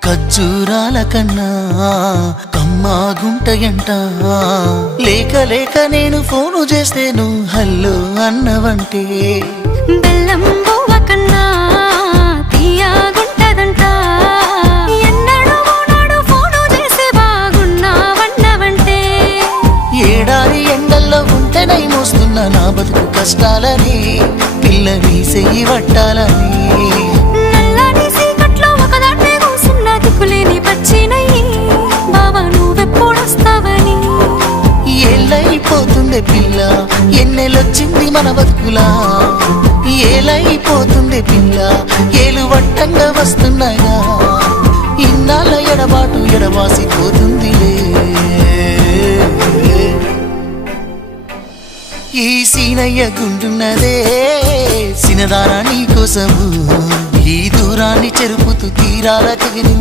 ఖర్జూరాల కన్నా కమ్మా గుంటయంట లేక లేక నేను ఫోను చేస్తేను హల్లో అన్నవంటే బెల్లం బువ్వ కన్నా తీయగుంటదంట ఎన్నడూ నాడు ఫోను చేసి బాగున్నావన్నవంటే ఏడాది ఎండల్లో ఉంటేనై మోస్తున్న నా బతుకు కష్టాలని పిల్లని చెయ్యి పట్టాలని ఏలైపోతుండే పిల్ల ఎన్నెలొచ్చింది మన బతుకులా ఏలైపోతుండే పిల్ల ఏలు వట్టంగా వస్తున్నాయా ఇన్నాళ్ళ ఎడబాటు ఎడవాసిపోతుందిలే ఈ సీనయ్య గుండున్నదే సినదారా నీ కోసము ఈ దూరాన్ని చెరుపుతూ తీరాల తెగిరింది